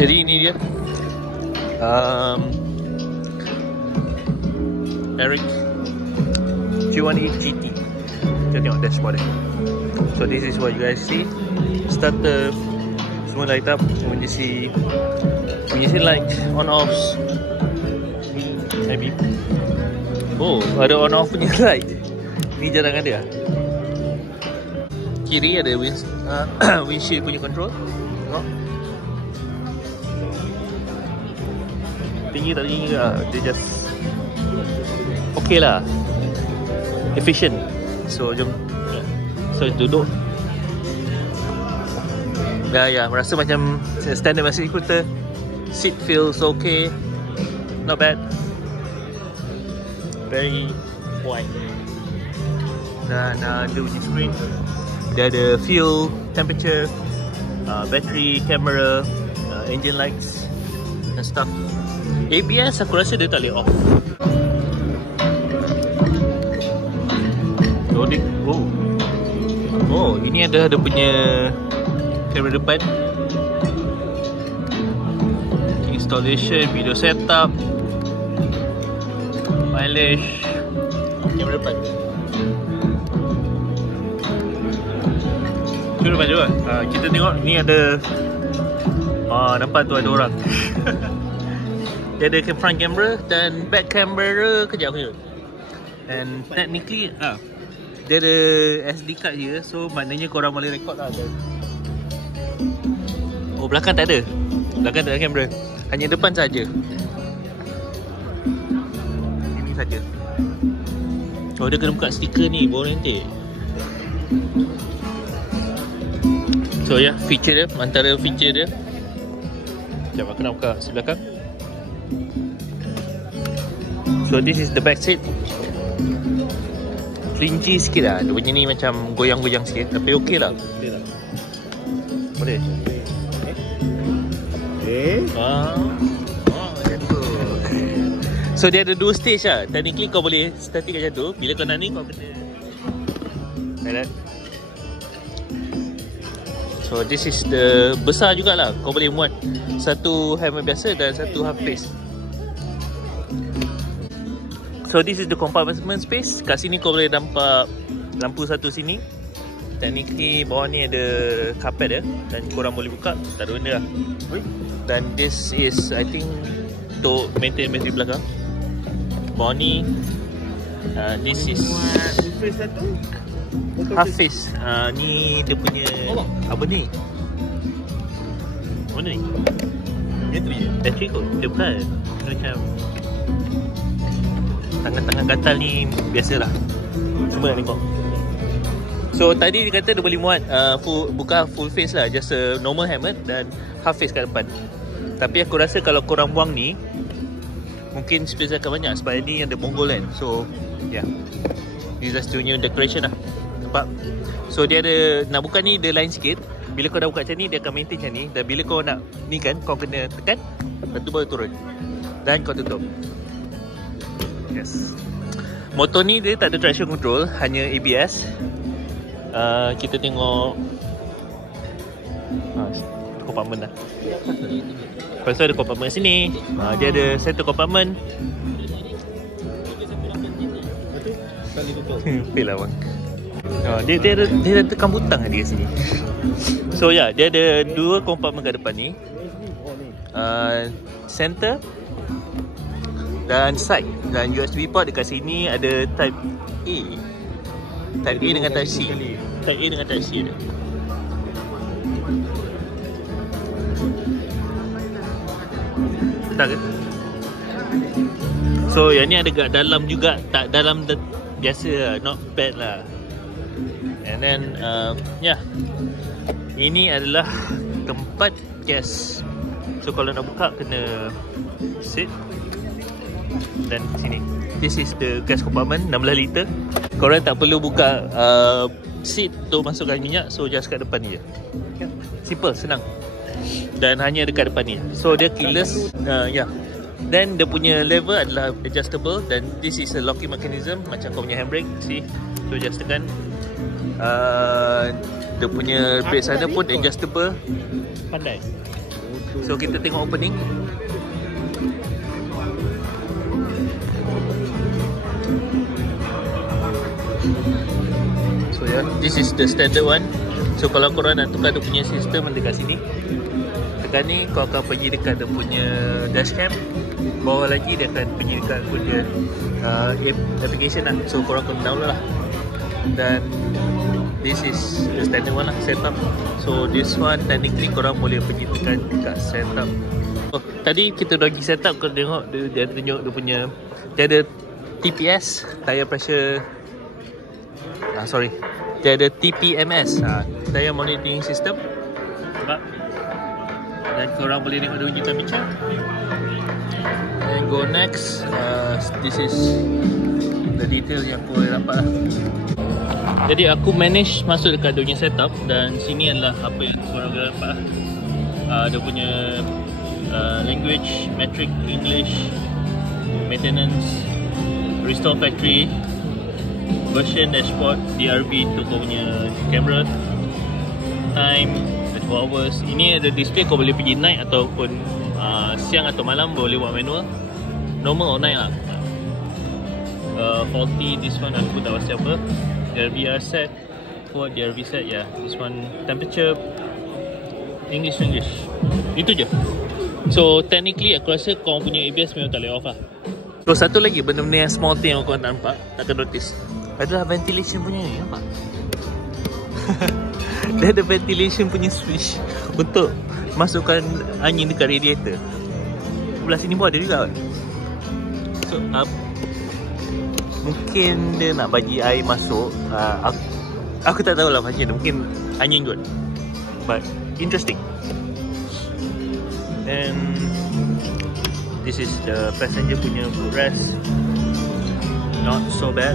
Jadi ini dia Eric G180 GT. Kita tengok dashboard dia. So this is what you guys see. Starter semua light up. When you see light on offs, maybe. Oh, ada on off punya light. Ni jarang ada. Kiri ada windshield punya control. Tengok. Tinggi tak tinggi ke? Dia just okay lah, efficient. So jom, so duduk. Ya, merasa macam standard Mercedes scooter. Seat feels okay, not bad, very wide. Dan dia punya screen, dia ada fuel, temperature, battery, camera, engine lights and stuff. ABS aku rasa dia tak boleh off. Oh, ini ada punya kamera depan, installation, video setup, mileage, kamera depan. Kamera depan juga. Kita tengok ni ada, nampak tu ada orang. Dia ada front camera dan back camera. Kejap aku. And technically dia ada SD card je, so maknanya korang boleh record lah. Oh, belakang tak ada. Belakang tak ada kamera, hanya depan saja. Ini saja. Oh, dia kena buka stiker ni, baru nanti. So ya, feature dia, antara feature dia. Sekejap aku nak buka sebelah belakang. So this is the back seat. Fringy sikit lah, dia punya ni macam goyang-goyang sikit, tapi okey lah. Boleh. Macam tu. So dia ada 2 stage lah. Technically kau boleh static macam tu. Bila kau nak ni kau kena like that. So this is the besar jugalah. Kau boleh muat satu helmet biasa dan satu half face. So this is the compartment space. Kat sini kau boleh nampak lampu satu sini. Technically bawah ni ada carpet dia, dan korang boleh buka, tak ada benda lah. Dan this is I think untuk maintain bateri belakang. Bawah ni this is half face. Ni dia punya apa ni? Mana ni? Bateri kot. Dia bukan macam tangan-tangan gatal ni biasalah. Semua nak tengok. So tadi dia kata dia boleh muat bukan full face lah, just a normal helmet dan half face kat depan. Tapi aku rasa kalau korang buang ni, mungkin space akan banyak sebab ni ada bonggol kan. So yeah, this is the new decoration lah. Nampak? So dia ada, nak buka ni dia lain sikit. Bila kau dah buka macam ni, dia akan maintain macam ni. Dan bila kau nak ni kan, kau kena tekan, lepas tu baru turun. Dan kau tutup. Yes. Motor ni dia tak ada traction control, hanya ABS. Kita tengok compartment lah. Lepas tu ada compartment sini. Dia ada center compartment. Fail lah bang. Dia ada tekan butang dia kat sini. So ya, dia ada 2 compartment kat depan ni, center dan side. Dan USB port dekat sini ada Type A. Type A dengan Type C. Type A dengan Type C dia. Tak ke? So yang ni ada kat dalam juga. Tak dalam biasa lah, not bad lah. And then yeah, ini adalah tempat gas. So kalau nak buka kena sit. Dan sini, this is the gas compartment, 16 liter. Korang tak perlu buka seat tu masukkan minyak. So just kat depan ni je. Simple, senang. Dan hanya dekat depan ni. So dia keyless. Yeah. Then dia punya lever adalah adjustable. Dan this is a locking mechanism, macam kau punya handbrake. See, so just tekan. Dia punya brake sana pun adjustable. Pandai. So kita tengok opening. So yeah, this is the standard one. So kalau korang nak tukar dia punya sistem dekat sini, tekan ni kau akan pergi dekat dia punya dashcam. Bawah lagi dia akan pergi dekat punya application lah. So korang kena download lah. Dan this is the standard one lah, setup. So this one technically korang boleh pergi tekan dekat setup. Oh, tadi kita dah pergi setup, kau tengok dia tunjuk dia punya, dia ada TPS, tire pressure, dia ada TPMS, tire monitoring system. Nampak? Dan korang boleh tengok dia punya temperature. And go next. This is the detail yang aku boleh dapat lah. Jadi aku manage masuk dekat dia punya setup, dan sini adalah apa yang korang boleh dapat lah. Dia punya language, metric, English, maintenance, restore factory, version, dashboard, DRB tu kau punya kamera, time, 24 hours. Ini ada display, kau boleh pergi night ataupun siang atau malam, boleh buat manual, normal or night lah. Faulty, this one aku tak pasti apa. DRVR set, forward DRV set, yeah. This one temperature, English, itu je. So technically aku rasa kau punya ABS memang tak boleh off lah. So satu lagi benda-benda yang small thing yang kau tak nampak, takkan notice, adalah ventilation punya ni, nampak? Dia ada ventilation punya switch untuk masukkan angin dekat radiator. Sebelah sini pun ada juga. So mungkin dia nak bagi air masuk. Aku tak tahulah macam mana, mungkin angin kot. But interesting. And this is the passenger punya footrest. Not so bad.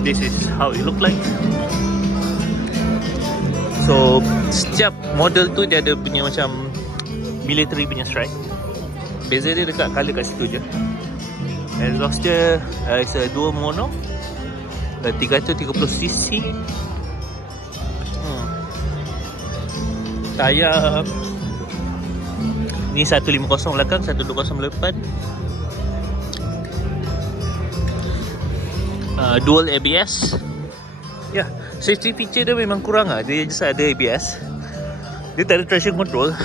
This is how it look like. So setiap model tu dia ada punya macam military punya stripe. Beza dia dekat colour kat situ je. Exhaust dia is a dual mono, 330cc. Tayar ni 150 belakang, 120 depan. Dual ABS. Ya, safety feature dia memang kurang lah. Dia just ada ABS. Dia tak ada traction control.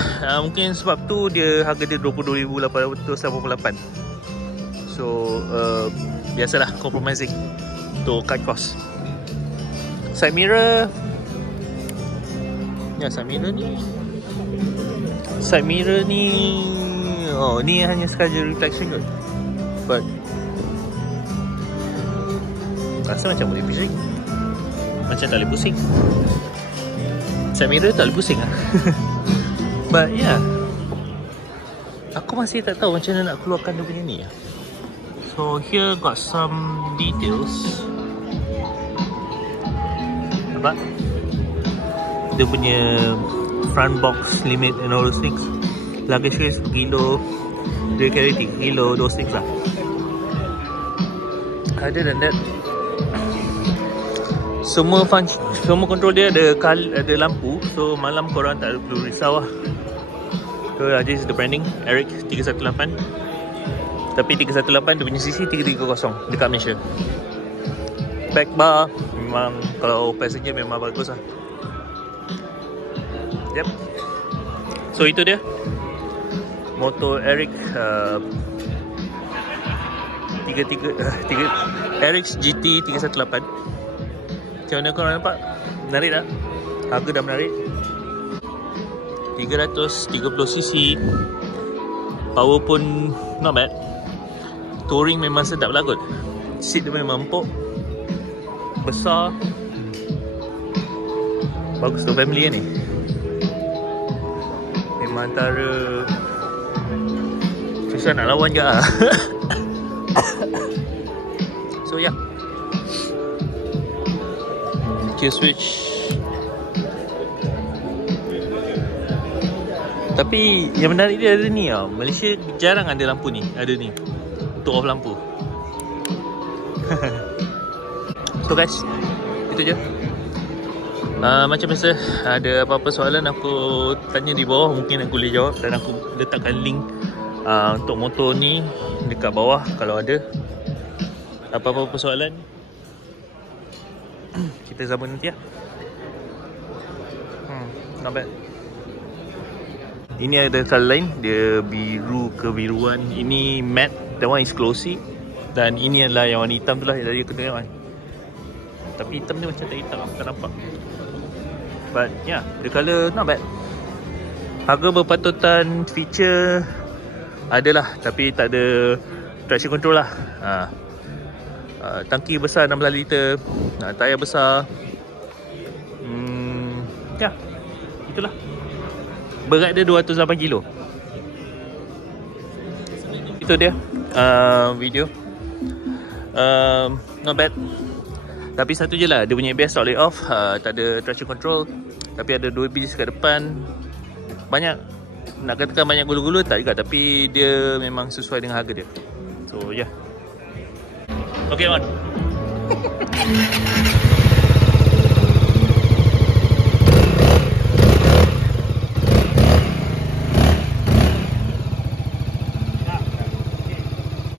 Mungkin sebab tu dia harga dia 22,888. So biasalah, compromising to cut cost. Side mirror. Ya, side mirror ni oh, ni hanya sekadar reflection kot. But rasa macam boleh pusing. Macam tak boleh pusing. Side mirror tak boleh pusing lah. But yeah, aku masih tak tahu macam mana nak keluarkan dia punya ni. So here got some details. Nampak? Dia punya front box limit and all those things. Luggage space 1 kilo, dia carry 3 kilo, those things lah. Other than that, semua control dia ada lampu. So malam korang tak perlu risau lah. So this is the branding, Eric 318. Tapi 318 dia punya CC 330 dekat Malaysia. Back bar memang kalau passenger memang bagus lah. Yep. So itu dia motor Eric Eric GT 318. Macam mana korang nampak? Menarik tak? Harga dah menarik. 330cc. Power pun not bad. Touring memang sedap lah kot. Seat dia memang empuk, besar. Bagus tu family ni. Memang antara susah nak lawan je lah. So yeah, kill switch. Tapi yang menarik dia ada ni lah. Malaysia jarang ada lampu ni. Ada ni untuk off lampu. So guys, itu je. Macam biasa, ada apa-apa soalan aku tanya di bawah, mungkin aku boleh jawab. Dan aku letakkan link untuk motor ni dekat bawah kalau ada apa-apa soalan. Kita sambung nanti lah. Not bad. Ini ada color lain, dia biru kebiruan. Ini matte, that one is glossy. Dan ini adalah yang warna hitam tu lah yang tadi aku tengok kan. Tapi hitam ni macam tak hitam, aku tak nampak. But yeah, the colour not bad. Harga berpatutan, feature adalah, tapi tak ada traction control lah. Tangki besar 16 liter, tayar besar. Ya, itulah. Berat dia 208 kilo. Itu dia video. Not bad. Tapi satu je lah, dia punya ABS tak boleh off, tak ada traction control. Tapi ada 2 biji kat depan. Banyak, nak katakan banyak gulu-gulu tak juga, tapi dia memang sesuai dengan harga dia. So yeah. Okay on.